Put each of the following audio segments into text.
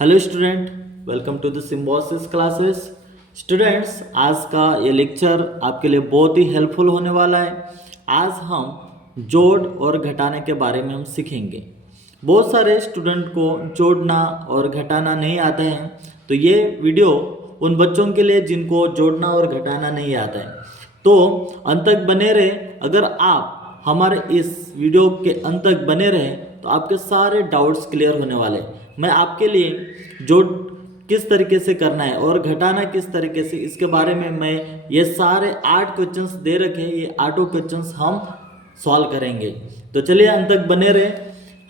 Hello student, welcome to the Symbiosis classes. Students, आज का ये लेक्चर आपके लिए बहुत ही हेल्पफुल होने वाला है। आज हम जोड़ और घटाने के बारे में हम सीखेंगे। बहुत सारे स्टूडेंट को जोड़ना और घटाना नहीं आते हैं, तो ये वीडियो उन बच्चों के लिए जिनको जोड़ना और घटाना नहीं आता है। तो अंत तक बने रहे। अगर आप हमारे इस वीडियो के अंत तक बने रहे तो आपके सारे डाउट्स क्लियर होने वाले। मैं आपके लिए जोड़ किस तरीके से करना है और घटाना किस तरीके से, इसके बारे में मैं ये सारे 8 क्वेश्चंस दे रखे हैं। ये 8 क्वेश्चंस हम सॉल्व करेंगे। तो चलिए अंत तक बने रहे।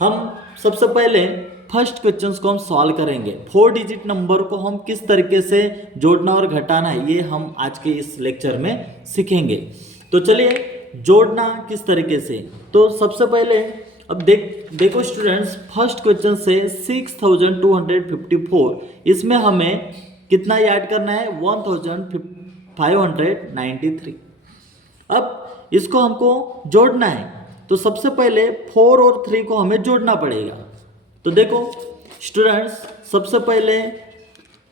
हम सबसे पहले फर्स्ट क्वेश्चंस को हम सॉल्व करेंगे। 4 डिजिट नंबर को हम किस तरीके से जोड़ना और घटाना है, ये हम आज के इस लेक्चर में सीखेंगे। तो चलिए जोड़ना किस तरीके से। तो सबसे पहले अब देखो स्टूडेंट्स, फर्स्ट क्वेश्चन से 6254, इसमें हमें कितना ऐड करना है? 1593। अब इसको हमको जोड़ना है, तो सबसे पहले 4 और 3 को हमें जोड़ना पड़ेगा। तो देखो स्टूडेंट्स, सबसे पहले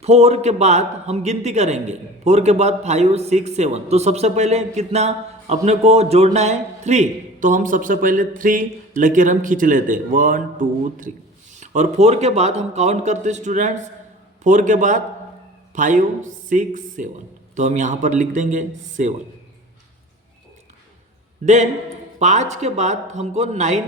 4 के बाद हम गिनती करेंगे। 4 के बाद 5, 6, 7। तो सबसे पहले कितना अपने को जोड़ना है? 3। तो हम सबसे पहले 3 लकीर हम खींच लेते, 1 2 3। और 4 के बाद हम काउंट करते स्टूडेंट्स। 4 के बाद 5, 6, 7। तो हम यहाँ पर लिख देंगे 7। देन 5 के बाद हमको 9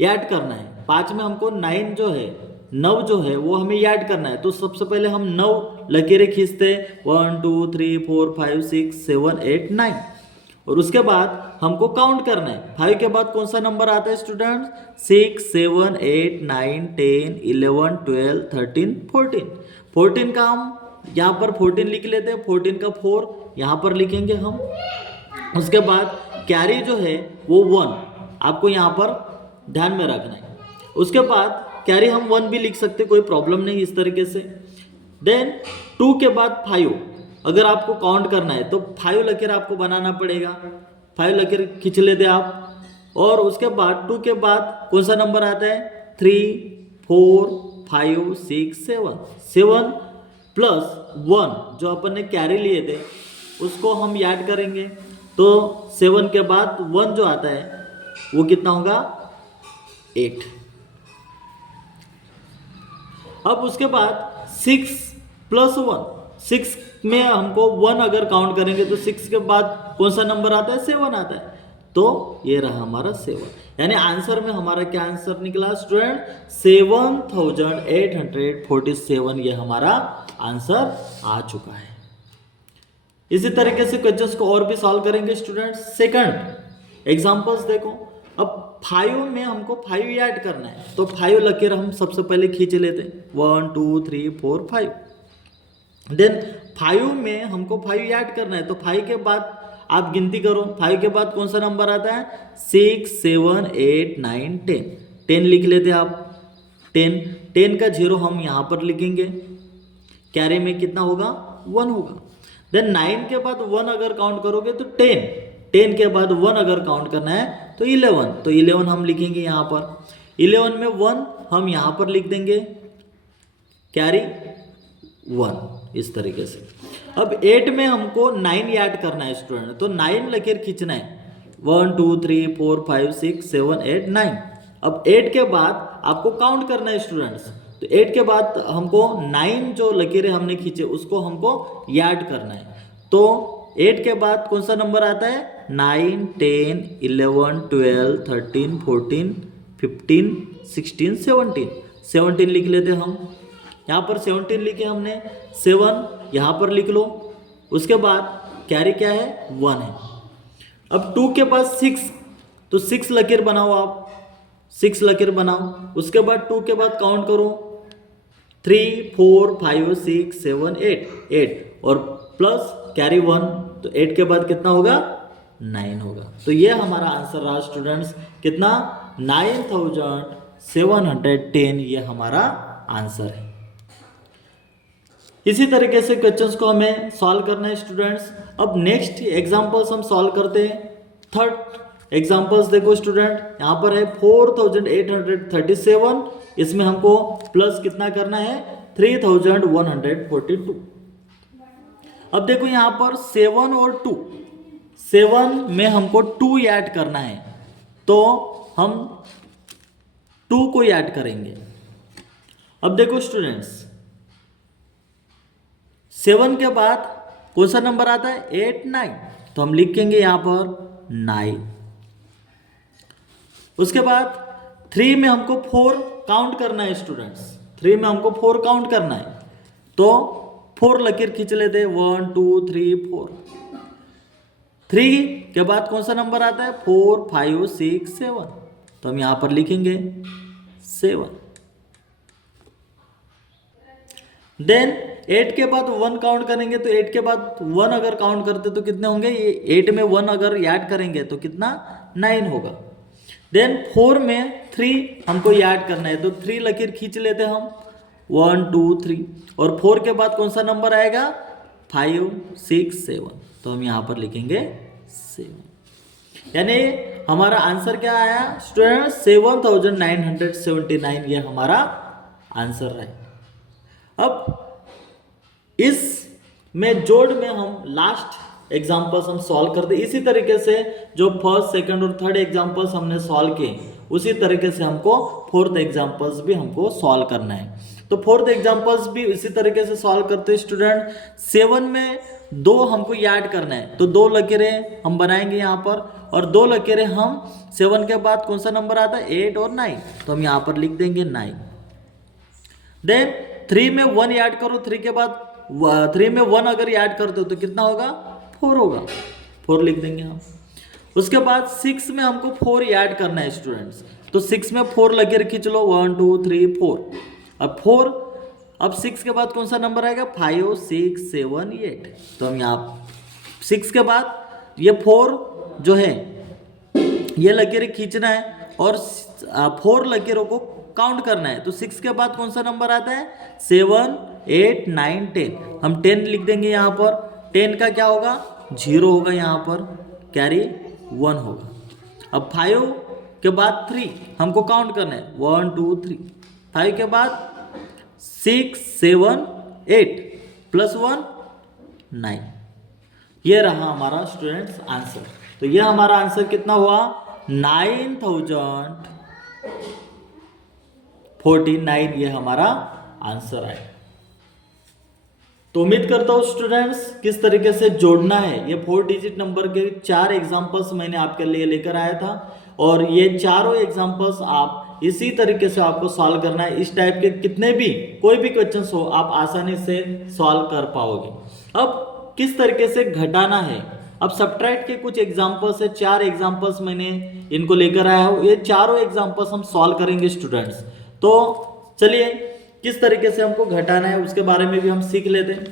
ऐड करना है। 5 में हमको 9 जो है, 9 जो है वो हमें ऐड करना है। तो सबसे पहले हम 9 लकीरें खींचते, 1 2 3 4 5 6 7 8 9। और उसके बाद हमको काउंट करना है। 5 के बाद कौन सा नंबर आता है स्टूडेंट्स? 6 7 8 9 10 11 12 13 14। 14 का हम यहाँ पर 14 लिख लेते हैं। 14 का 4 यहाँ पर लिखेंगे हम। उसके बाद कैरी जो है वो 1 आपको यहाँ पर ध्यान में रखना है। उसके बाद कैरी हम 1 भी लिख सकते, कोई प्रॉब्लम नहीं इस तरीके से। देन 2 के बाद 5, अगर आपको काउंट करना है तो 5 लकीर आपको बनाना पड़ेगा। 5 लकीर खींच लेते आप। और उसके बाद 2 के बाद कौन सा नंबर आता है? 3 4 5 6 7। 7 प्लस 1 जो अपन ने कैरी लिए थे उसको हम ऐड करेंगे। तो 7 के बाद 1 जो आता है वो कितना होगा? 8। अब उसके बाद 6 प्लस 1, 6 में हमको 1 अगर काउंट करेंगे तो 6 के बाद कौन सा नंबर आता है? 7 आता है। तो ये रहा हमारा 7। यानी आंसर में हमारा क्या आंसर निकला स्टूडेंट? 7847 ये हमारा आंसर आ चुका है। इसी तरीके से क्वेश्चंस को और भी सॉल्व करेंगे स्टूडेंट्स। सेकंड एग्जांपल्स देखो। अब 5 में हमको 5 ऐड करना है, तो 5 लकीर हम सबसे पहले खींच लेते हैं, 1 2 3 4 5। देन 5 में हमको 5 ऐड करना है, तो 5 के बाद आप गिनती करो। 5 के बाद कौन सा नंबर आता है? 6 7 8 9 10। 10 लिख लेते हैं आप। 10 का 0 हम यहाँ पर लिखेंगे। कैरी में कितना होगा? 1 होगा। देन 9 के बाद 1 अगर काउंट करोगे तो 10। 10 के बाद 1 अगर काउंट करना है तो 11। तो 11 हम लिखेंगे यहाँ पर। 11 में 1 हम यहाँ पर लिख देंगे, कैरी 1, इस तरीके से। अब 8 में हमको 9 ऐड करना है स्टूडेंट, तो 9 लकीर खींचना है, 1 2 3 4 5 6 7 8 9। अब 8 के बाद आपको काउंट करना है स्टूडेंट्स। तो 8 के बाद हमको 9 जो लकीरें हमने खींचे उसको हमको ऐड करना है। तो 8 के बाद कौन सा नंबर आता है? 9 10 11 12 13 14 15 16 17। 17 लिख लेते हम। यहाँ पर 17 लिखे हमने, 7 यहाँ पर लिख लो। उसके बाद कैरी क्या है? 1 है। अब 2 के बाद 6, तो 6 लकीर बनाओ आप। 6 लकीर बनाओ। उसके बाद 2 के बाद काउंट करो, 3 4 5 6 7 8 और प्लस कैरी 1। तो 8 के बाद कितना होगा? 9 होगा। तो ये हमारा आंसर रहा स्टूडेंट्स, कितना? 9710 ये हमारा आंसर है। इसी तरीके से क्वेश्चंस को हमें सॉल्व करना है स्टूडेंट्स। अब नेक्स्ट एग्जांपल्स हम सॉल्व करते हैं। थर्ड एग्जाम्पल्स देखो स्टूडेंट, यहाँ पर है 4837, इसमें हमको प्लस कितना करना है 3142। अब देखो यहाँ पर 7 और 2, 7 में हमको 2 ऐड करना है, तो हम 2 को ऐड करेंगे। अब देखो स्टूडेंट्स, 7 के बाद कौन सा नंबर आता है 8, 9, तो हम लिखेंगे यहाँ पर 9। उसके बाद 3 में हमको 4 काउंट करना है स्टूडेंट्स, 3 में हमको 4 काउंट करना है, तो 4 लकीर खींच लेते, 1 2 3 4। 3 के बाद कौन सा नंबर आता है 4 5 6 7, तो हम यहां पर लिखेंगे 7। देन 8 के बाद 1 काउंट करेंगे, तो 8 के बाद 1 अगर काउंट करते तो कितने होंगे, ये 8 में 1 अगर ऐड करेंगे तो कितना 9 होगा। देन 4 में 3 हमको ऐड करना है, तो 3 लकीर खींच लेते हम, 1 2 3, और 4 के बाद कौन सा नंबर आएगा 5 6 7, तो हम यहाँ पर लिखेंगे 7। यानी हमारा आंसर क्या आया स्टूडेंट 7979, ये हमारा आंसर है। अब इस में जोड़ में हम लास्ट एग्जांपल्स हम सॉल्व करते, इसी तरीके से जो फर्स्ट सेकंड और थर्ड एग्जांपल्स हमने सॉल्व किए, उसी तरीके से हमको फोर्थ एग्जांपल्स भी हमको सॉल्व करना है। तो फोर्थ एग्जांपल्स भी इसी तरीके से सॉल्व करते स्टूडेंट। 7 में 2 हमको ऐड करना है, तो 2 लकीरें हम बनाएंगे यहाँ पर, और 2 लकीरें हम 7 के बाद कौन सा नंबर आता है 8 और 9, तो हम यहाँ पर लिख देंगे 9। देन 3 में 1 ऐड करो, 3 के बाद 3 में 1 अगर ऐड करते हो तो कितना होगा 4 होगा, 4 लिख देंगे हम। उसके बाद 6 में हमको 4 ऐड करना है स्टूडेंट्स, तो 6 में 4 लकीर खींच लो, 1 2 3 4। अब 4, अब 6 के बाद कौन सा नंबर आएगा 5 6 7 8, तो हम यहाँ 6 के बाद ये 4 जो है ये लकीरें खींचना है और 4 लकीरों को काउंट करना है, तो 6 के बाद कौन सा नंबर आता है 7 8 9 10, हम 10 लिख देंगे यहाँ पर। 10 का क्या होगा 0 होगा, यहाँ पर कैरी 1 होगा। अब 5 के बाद 3 हमको काउंट करना है, 1 2 3, 5 के बाद 6 7 8 प्लस 1 9, ये रहा हमारा स्टूडेंट्स आंसर। तो ये हमारा आंसर कितना हुआ 9049, ये हमारा आंसर है। तो उम्मीद करता हूँ स्टूडेंट्स किस तरीके से जोड़ना है, ये 4 डिजिट नंबर के 4 एग्जांपल्स मैंने आपके लिए लेकर आया था, और ये चारों एग्जांपल्स आप इसी तरीके से आपको सॉल्व करना है। इस टाइप के कितने भी कोई भी क्वेश्चंस हो आप आसानी से सॉल्व कर पाओगे। अब किस तरीके से घटाना है, अब सब्ट्रैक्ट के कुछ एग्जांपल्स है, 4 एग्जांपल्स मैंने इनको लेकर आया हूँ, ये चारों एग्जांपल्स हम सॉल्व करेंगे स्टूडेंट्स। तो चलिए किस तरीके से हमको घटाना है उसके बारे में भी हम सीख लेते हैं।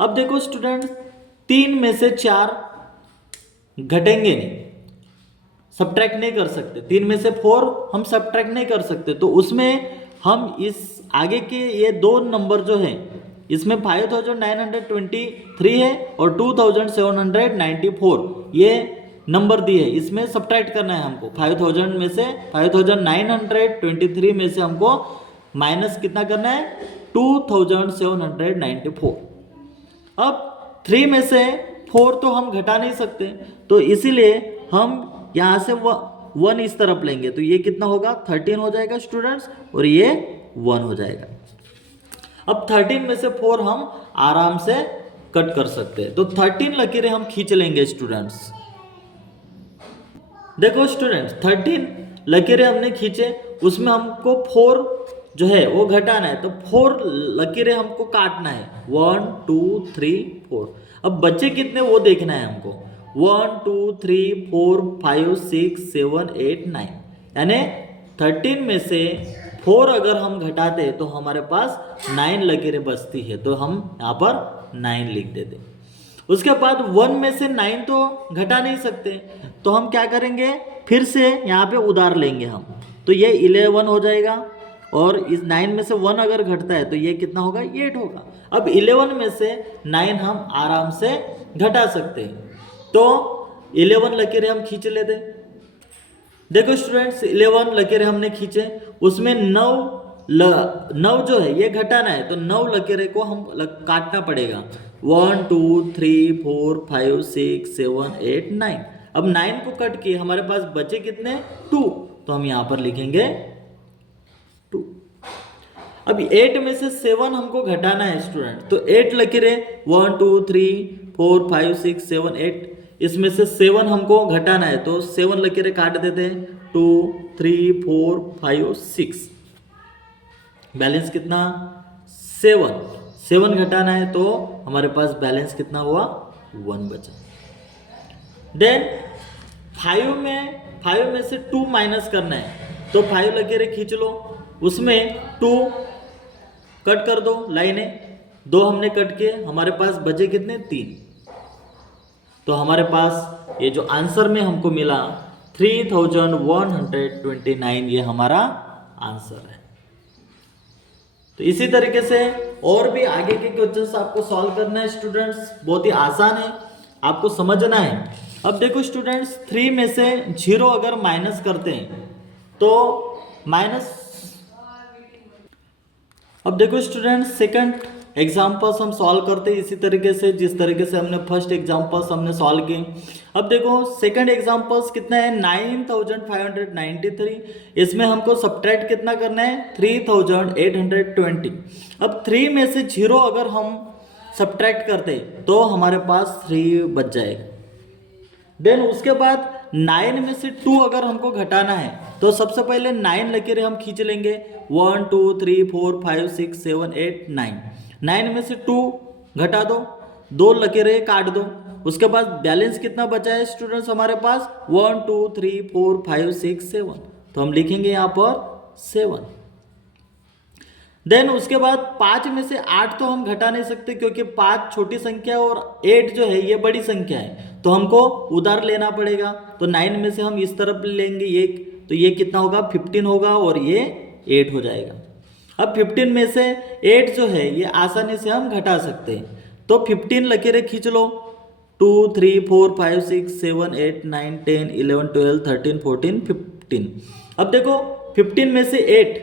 अब देखो स्टूडेंट्स 3 में से 4 घटेंगे नहीं, सब्ट्रैक्ट नहीं कर सकते, 3 में से 4 हम सब्ट्रैक्ट नहीं कर सकते, तो उसमें हम इस आगे के ये 2 नंबर जो हैं, इसमें 5923 है और 2794 ये नंबर दिए है, इसमें सब्ट्रैक्ट करना है हमको। 5000 में से 5923 में से हमको माइनस कितना करना है 2794। अब 3 में से 4 तो हम घटा नहीं सकते, तो इसीलिए हम यहाँ से 1 इस तरफ लेंगे, तो ये कितना होगा 13 हो जाएगा स्टूडेंट्स, और ये 1 हो जाएगा। अब 13 में से 4 हम आराम से कट कर सकते हैं, तो 13 लकीरें हम खींच लेंगे स्टूडेंट्स। देखो स्टूडेंट्स 13 लकीरें हमने खींचे, उसमें हमको 4 जो है वो घटाना है, तो 4 लकीरें हमको काटना है, 1 2 3 4। अब बच्चे कितने वो देखना है हमको, 1 2 3 4 5 6 7 8 9, यानी 13 में से 4 अगर हम घटाते हैं तो हमारे पास 9 लकीरें बचती है, तो हम यहाँ पर 9 लिख देते। उसके बाद 1 में से 9 तो घटा नहीं सकते, तो हम क्या करेंगे फिर से यहाँ पे उधार लेंगे हम, तो ये 11 हो जाएगा, और इस 9 में से 1 अगर घटता है तो ये कितना होगा 8 होगा। अब 11 में से 9 हम आराम से घटा सकते हैं, तो 11 लकीरें हम खींच लेते, देखो स्टूडेंट्स 11 लकीरें हमने खींचे, उसमें 9 जो है ये घटाना है, तो 9 लकीरें को हम काटना पड़ेगा। 1 2 3 4 5 6 7 8 9। अब 9 को कट किए हमारे पास बचे कितने 2, तो हम यहाँ पर लिखेंगे 2। अब 8 में से 7 हमको घटाना है स्टूडेंट, तो 8 लकीरें 1 2 3 4 5 6 7 8, इसमें से 7 हमको घटाना है, तो 7 लकीरें काट देते हैं 2 3 4 5 6। बैलेंस कितना 7 घटाना है, तो हमारे पास बैलेंस कितना हुआ 1 बचा। देन 5 में से 2 माइनस करना है, तो 5 लकीरें खींच लो, उसमें 2 कट कर दो लाइनें, 2 हमने कट किए, हमारे पास बचे कितने 3। तो हमारे पास ये जो आंसर में हमको मिला 3129, ये हमारा आंसर है। तो इसी तरीके से और भी आगे के क्वेश्चंस आपको सॉल्व करना है स्टूडेंट्स, बहुत ही आसान है, आपको समझना है। अब देखो स्टूडेंट्स 3 में से 0 अगर माइनस करते हैं तो माइनस, अब देखो स्टूडेंट्स सेकंड एग्जाम्पल्स हम सॉल्व करते हैं इसी तरीके से जिस तरीके से हमने फर्स्ट एग्जाम्पल्स हमने सॉल्व किए। अब देखो सेकंड एग्जाम्पल्स कितना है 9593, इसमें हमको सब्ट्रैक्ट कितना करना है 3820। अब 3 में से 0 अगर हम सब्ट्रैक्ट करते तो हमारे पास 3 बच जाएगा। देन उसके बाद 9 में से 2 अगर हमको घटाना है, तो सबसे पहले 9 लकीरें हम खींच लेंगे 1 2 3 4 5 6 7 8 9। 9 में से 2 घटा दो, 2 लकीरें काट दो, उसके बाद बैलेंस कितना बचा है स्टूडेंट्स हमारे पास 1 2 3 4 5 6 7, तो हम लिखेंगे यहाँ पर 7। देन उसके बाद 5 में से 8 तो हम घटा नहीं सकते क्योंकि 5 छोटी संख्या और 8 जो है ये बड़ी संख्या है, तो हमको उधार लेना पड़ेगा। तो 9 में से हम इस तरफ लेंगे ये, तो ये कितना होगा 15 होगा और ये 8 हो जाएगा। अब 15 में से 8 जो है ये आसानी से हम घटा सकते हैं, तो 15 लकीरें खींच लो 2 3 4 5 6 7 8 9 10 11 12 13 14 15। अब देखो 15 में से 8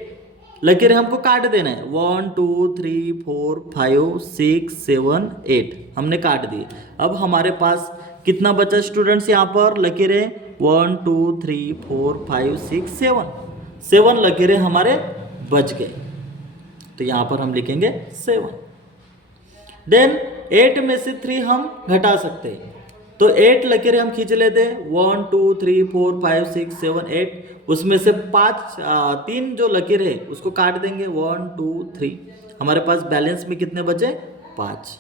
लकीरें हमको काट देना है 1 2 3 4 5 6 7 8 हमने काट दिए। अब हमारे पास कितना बचा स्टूडेंट्स यहाँ पर लकीरें 1 2 3 4 5 6 7 लकीरें हमारे बच गए, तो यहाँ पर हम लिखेंगे 7। देन 8 में से 3 हम घटा सकते हैं, तो 8 लकीरें हम खींच लेते 1 2 3 4 5 6 7 8, उसमें से 3 जो लकीर है उसको काट देंगे 1 2 3, हमारे पास बैलेंस में कितने बचे 5।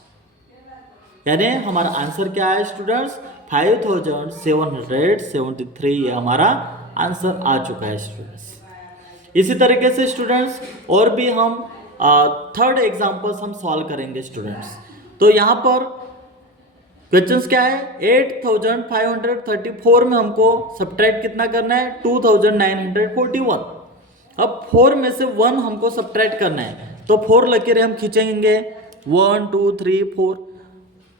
यानी हमारा आंसर क्या है स्टूडेंट्स 5773, ये हमारा आंसर आ चुका है स्टूडेंट्स। इसी तरीके से स्टूडेंट्स और भी हम थर्ड एग्जांपल्स हम सॉल्व करेंगे स्टूडेंट्स। तो यहाँ पर क्वेश्चंस क्या है 8534 में हमको सब्ट्रैक्ट कितना करना है 2941। अब 4 में से 1 हमको सब्ट्रैक्ट करना है, तो 4 लकीरें हम खींचेंगे 1 2 3 4,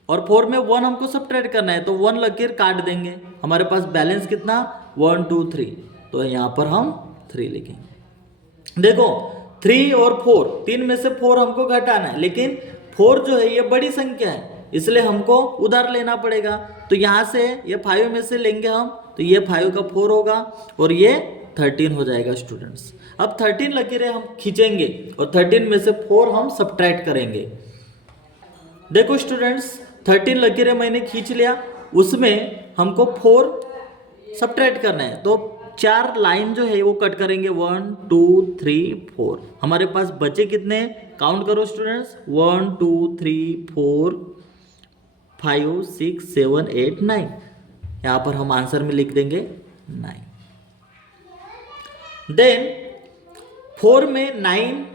और 4 में 1 हमको सब्ट्रैक्ट करना है, तो 1 लकीर काट देंगे, हमारे पास बैलेंस कितना 1 2 3, तो यहाँ पर हम 3 लिखेंगे। देखो 3 और 4, 3 में से 4 हमको घटाना है, लेकिन 4 जो है ये बड़ी संख्या है इसलिए हमको उधार लेना पड़ेगा, तो यहाँ से ये 5 में से लेंगे हम, तो ये 5 का 4 होगा और ये 13 हो जाएगा स्टूडेंट्स। अब 13 लकीरें हम खींचेंगे और 13 में से 4 हम सब्ट्रैक्ट करेंगे। देखो स्टूडेंट्स 13 लकीरें मैंने खींच लिया, उसमें हमको 4 सब्ट्रैक्ट करना है, तो 4 लाइन जो है वो कट करेंगे 1 2 3 4, हमारे पास बचे कितने काउंट करो स्टूडेंट्स 1 2 3 4 5 6 7 8 9, यहाँ पर हम आंसर में लिख देंगे 9। देन 4 में 9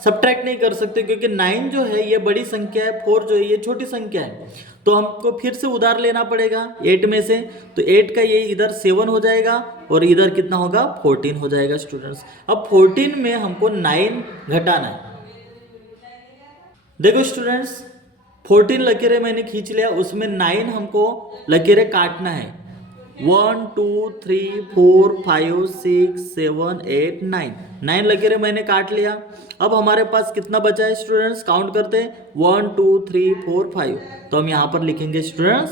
सब्ट्रैक्ट नहीं कर सकते क्योंकि 9 जो है ये बड़ी संख्या है, 4 जो है ये छोटी संख्या है, तो हमको फिर से उधार लेना पड़ेगा 8 में से, तो 8 का ये इधर 7 हो जाएगा और इधर कितना होगा 14 हो जाएगा स्टूडेंट्स। अब 14 में हमको 9 घटाना है। देखो स्टूडेंट्स 14 लकीरें मैंने खींच लिया, उसमें 9 हमको लकीरें काटना है, 1 2 3 4 5 6 7 8 9 9 लकीरें मैंने काट लिया। अब हमारे पास कितना बचा है स्टूडेंट्स, काउंट करते हैं 1 2 3 4 5। तो हम यहाँ पर लिखेंगे स्टूडेंट्स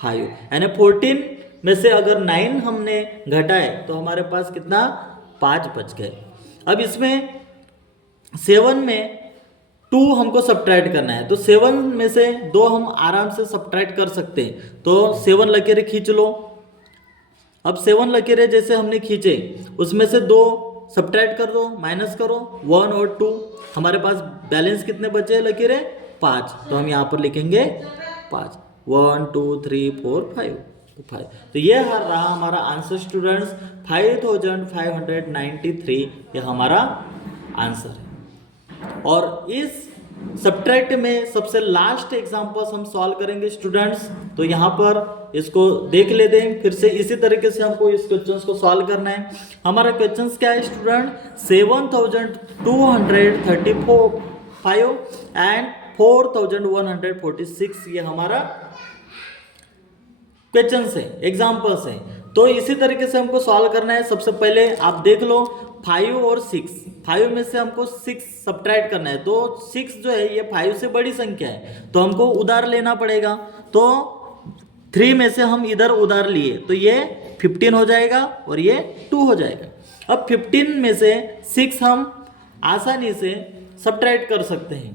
5, यानी 14 में से अगर 9 हमने घटाए तो हमारे पास कितना 5 बच गए। अब इसमें 7 में 2 हमको सब्ट्रैक्ट करना है, तो 7 में से 2 हम आराम से सब्ट्रैक्ट कर सकते हैं। तो 7 लकीरें खींच लो। अब 7 लकीरें जैसे हमने खींचे उसमें से 2 सब्ट्रैक्ट कर दो, माइनस करो 1 और 2। हमारे पास बैलेंस कितने बचे हैं लकीरें 5, तो हम यहाँ पर लिखेंगे 5 1 2 3 4 5 5। तो ये रहा हमारा आंसर स्टूडेंट्स 5593 ये हमारा आंसर है। और इस सब्ट्रैक्ट में सबसे लास्ट एग्जांपल्स हम सॉल्व करेंगे स्टूडेंट्स। तो यहाँ पर इसको देख लेते हैं फिर से, इसी तरीके से हमको इस क्वेश्चंस को सॉल्व करना है। हमारा क्वेश्चंस क्या है स्टूडेंट, 7235 एंड 4146 ये हमारा क्वेश्चंस है, एग्जांपल्स है। तो इसी तरीके से हमको सॉल्व करना है। सबसे पहले आप देख लो 5 और 6, 5 में से हमको 6 सब्ट्रैक्ट करना है। तो 6 जो है ये 5 से बड़ी संख्या है, तो हमको उधार लेना पड़ेगा। तो 3 में से हम इधर उधार लिए तो ये 15 हो जाएगा और ये 2 हो जाएगा। अब 15 में से 6 हम आसानी से सब्ट्रैक्ट कर सकते हैं,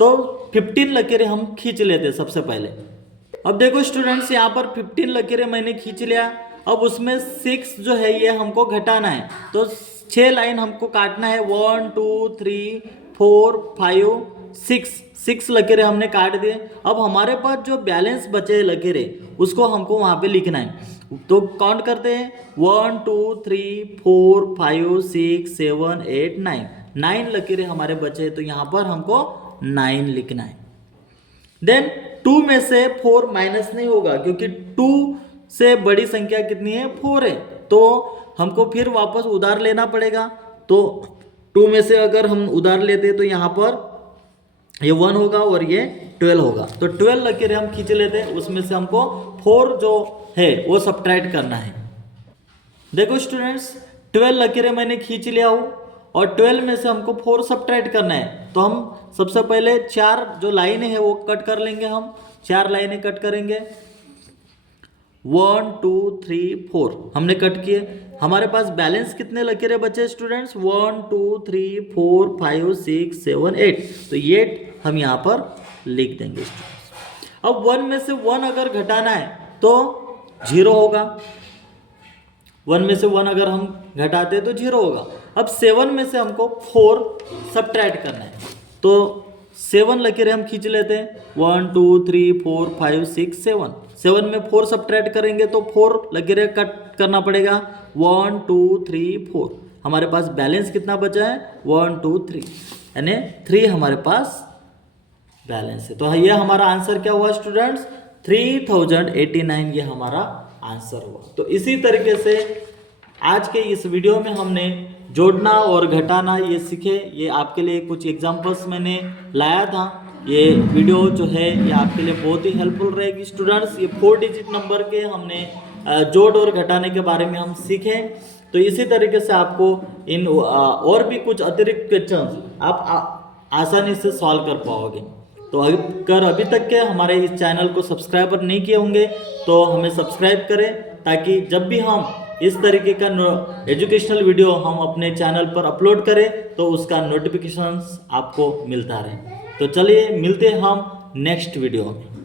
तो 15 लकीरें हम खींच लेते हैं सबसे पहले। अब देखो स्टूडेंट्स यहाँ पर 15 लकीरें मैंने खींच लिया। अब उसमें 6 जो है ये हमको घटाना है, तो 6 लाइन हमको काटना है। 1 2 3 4 5 6 लकीरें हमने काट दिए। अब हमारे पास जो बैलेंस बचे लकीरें उसको हमको वहाँ पे लिखना है। तो काउंट करते हैं 1 2 3 4 5 6 7 8 9 9 लकीरें हमारे बचे, तो यहाँ पर हमको 9 लिखना है। देन 2 में से 4 माइनस नहीं होगा क्योंकि 2 से बड़ी संख्या कितनी है 4 है, तो हमको फिर वापस उधार लेना पड़ेगा। तो 2 में से अगर हम उधार लेते तो यहाँ पर ये 1 होगा और ये 12 होगा। तो 12 लकीरें हम खींच लेते हैं, उसमें से हमको 4 जो है वो सब्ट्रैक्ट करना है। देखो स्टूडेंट्स 12 लकीरें मैंने खींच लिया हूँ और 12 में से हमको 4 सब्ट्रैक्ट करना है। तो हम सबसे पहले 4 जो लाइनें हैं वो कट कर लेंगे। हम 4 लाइनें कट करेंगे, 1 2 3 4 हमने कट किए। हमारे पास बैलेंस कितने लकीरें बचे स्टूडेंट्स 1 2 3 4 5 6 7 8, तो ये हम यहाँ पर लिख देंगे स्टूडेंट्स। अब 1 में से 1 अगर घटाना है तो 0 होगा, 1 में से 1 अगर हम घटाते हैं तो 0 होगा। अब 7 में से हमको 4 सब्ट्रैक्ट करना है, तो 7 लकीरें हम खींच लेते हैं 1 2 3 4 5 6 7। 7 में 4 सब्ट्रैक्ट करेंगे तो 4 लकीरें कट करना पड़ेगा 1 2 3 4। हमारे पास बैलेंस कितना बचा है 1 2 3, यानी 3 हमारे पास बैलेंस है। तो ये हमारा आंसर क्या हुआ स्टूडेंट्स 3089 ये हमारा आंसर हुआ। तो इसी तरीके से आज के इस वीडियो में हमने जोड़ना और घटाना ये सीखे। ये आपके लिए कुछ एग्जांपल्स मैंने लाया था। ये वीडियो जो है ये आपके लिए बहुत ही हेल्पफुल रहेगी स्टूडेंट्स। ये 4 डिजिट नंबर के हमने जोड़ और घटाने के बारे में हम सीखे। तो इसी तरीके से आपको इन और भी कुछ अतिरिक्त क्वेश्चंस आप आसानी से सॉल्व कर पाओगे। तो अगर अभी तक के हमारे इस चैनल को सब्सक्राइबर नहीं किए होंगे तो हमें सब्सक्राइब करें, ताकि जब भी हम इस तरीके का एजुकेशनल वीडियो हम अपने चैनल पर अपलोड करें तो उसका नोटिफिकेशंस आपको मिलता रहे। तो चलिए मिलते हैं हम नेक्स्ट वीडियो में।